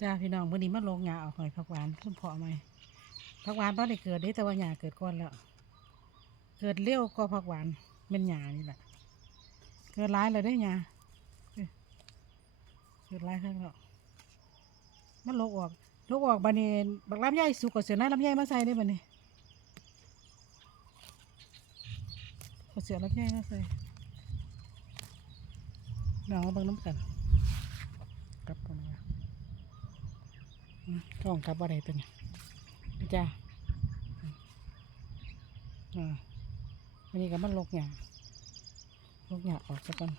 จ้าพี่น้องวันนี้มาลงหญ้าออกหน่อยผักหวานต้นเพาะไหมผักหวานตอนได้เกิดเด้แต่ว่าหญ้าเกิดก่อนแล้ว เกิดเร็วกว่าผักหวานเป็นหญ้านี่แหละ เกิดร้ายเลยได้หญ้าเกิดร้ายข้างแล้วมันลกออกลกออกบานนี้บักลำไยสุกกับเสือน้าลำไยมาใส่ได้บันนี้เอาเสือลำไยมาใส่น้องมาเบิ่งน้ำกันกลับกันมาอืม ท้องกับอะไรตัวนี้นี่จ้าอ่าวันนี้ก็มันลกหยาลกหยาออกซะก่อน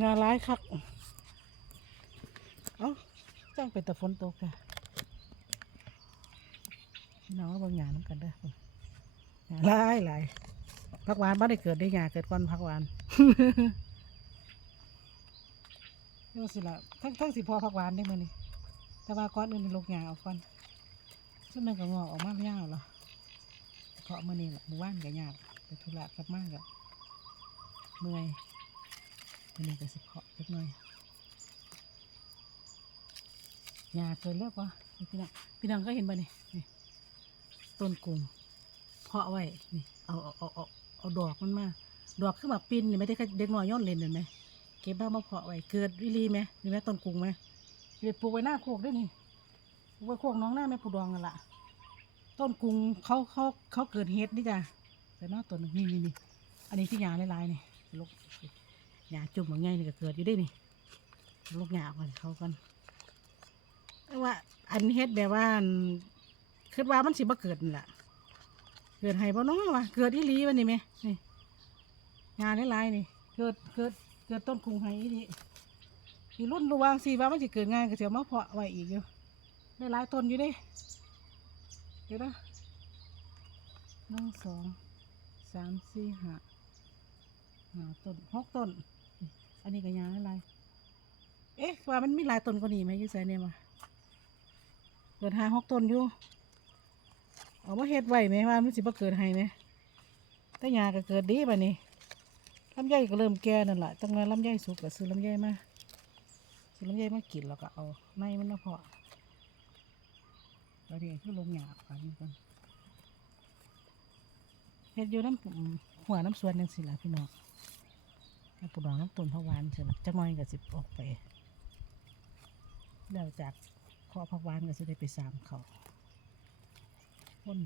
งาร้ายคัก เอ้าจ้างเป็นแต่ฝนตกค่ะน้องว่าบางอย่างน้ำกันเด้อหญ้าหลายหลาย ผักหวานบ้านได้เกิดได้หยาเกิดก่อนผักหวานนี่สิละทั้งทั้งสิพอผักหวานได้มื่อนี่แต่ว่าก้อนอื่นนี่ลูกหยาเอาก่อนซึ่งมันก็งอกออกมาไม่ยาวหรอเพาะมื่อนี่แหละมือว่านก็ยากไปธุระกลับมากกับเมื่อยมื่อนี้ก็สิเพาะเล็กน้อยหยาเกินแล้วะพี่น้องพี่น้องก็เห็นบ่นี่นี่ต้นกุ้ง เพาะไว้นี่เอาเอาเอาเอาเอาดอกมันมา ดอกขึ้นมาปินนี่ไม่ได้แค่เด็กน้อยย้อนเล่นเห็นไหมเก็บบ้ามาเพาะไว้เกิดวิลีไหมนี่แม่ต้นกุ้งไหมเด็ดปลูกไว้หน้าโคกด้วยนี่ปลูกไว้โคกน้องหน้าแม่ผู้ดองกันละต้นกุ้งเขาเขาเขาเกิดเห็ดนี่จ้ะแต่นอกต้นนี่นี่นี่อันนี้ที่หยาหลายๆนี่ลูกยาจุ่มบางไงนี่ก็เกิดอยู่ได้นี่ลูกยาก่อนเขากันแต่ว่า อันเฮ็ดแบบว่าคิดว่ามันสิบ่เกิดนี่แหละ กิดให้บ่น้องวะเกิดอีหลีวันนี้ไหมนี่ยานหลายๆนี่ เกิดเกิดเกิดต้นคุงไห้นี่สีรุ่นระวางสีว่ามันจะเกิดงายก็เสียวมาเพาะไว้อีกอยู่ได้หลายต้นอยู่ด้เดี๋ยวนะหนึ่งสองสามสี่ห้าห้าต้นหกต้น อันนี้ก็ยางอะไร เอ๊ะว่ามันมีหลายต้นกว่านี้ไหมยี่ใส่เนี่ยมาเกิดห้าหกต้นอยู่ เอามาเฮ็ดไว้ไหมว่ามันสิบ่เกิดให้ไหมแต่ยาก็เกิดดีป่ะนี่ลำไยก็เริ่มแก่นั่นแหละตั้งแต่ลำไยสุกก็ซื้อลำไยมาซื้อลำไยมากินแล้วก็เอาในมันมาเพาะแล้วเดี๋ยวคือลงหยาบกันกันเฮ็ดอยู่น้ำหัวน้ำสวนยังสิล่ะพี่น้องน้ำปูดองน้ำต้นผักหวานสิล่ะจักหน่อยก็สิบออกไปแล้วจากข้อผักหวานก็สิได้ไปสามเขา คน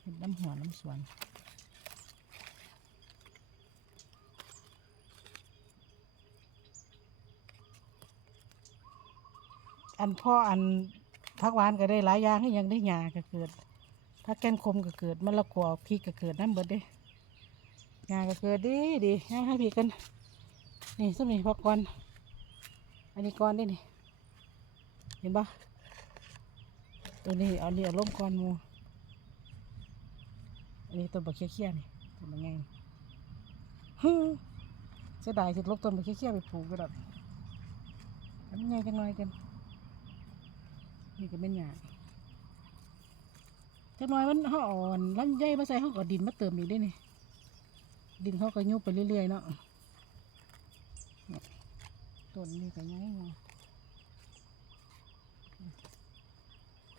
เฮ็ดน้ำหัวน้ำสวนอันพ่ออันพักหวานก็ได้หลายอย่างให้ยังได้หยาก็เกิดพักแกนคมก็เกิดมะละกอพริกก็เกิดน้ำเบิดเด้หยาก็เกิดดีดีย่าให้พีกัน นี่สมัยพักก่อนอันนี้ก่อนได้นี่เห็นปะตัวนี้เอาเรียล่มก่อนมู นนี้ต้นบะเคี้ยๆนี่ต้นบะไงฮึเสียดายสิลบต้นบะเคี้ยๆไปปลูกก็ได้ทำไงจังหน่อยกันนี่ก็เป็นหยาจักหน่อยมันเขาอ่อนลำไยมาใส่เขาก็ดินมาเติมอีกได้นี่ดินเขาก็ยุบไปเรื่อยๆเนาะต้นนี่ก็ยังไง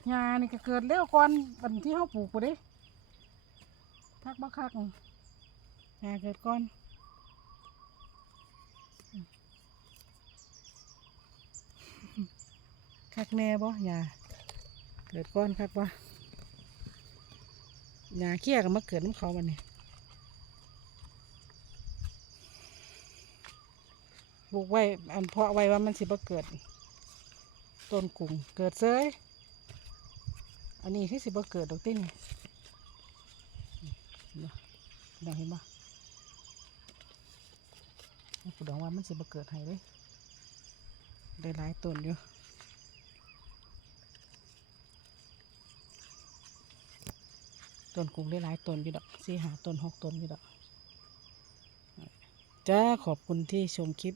หญ้านี่ก็เกิดเร็วก่อนวันที่เขาปลูกไปเด้ ทักบักคักหญ้าเกิดก่อนคักแน่บ่หญ้าเกิดก่อนคักบ่หญ้าเคี้ยก็มาเกิดน้ำเขาบันนี้ปลูกไว้ อันเพาะไว้ว่ามันสิบ่เกิด ต้นกุ้งเกิดเซยอันนี้ที่สิบ่เกิดดอกติ้น ได้เห็นบ่ผู้ดองว่ามันสิบ่เกิดให้เลยได้หลายต้นอยู่ต้นกุ้งได้หลายต้นอยู่ดอกสี่หาต้นหกต้นอยู่ดอก จ้าขอบคุณที่ชมคลิป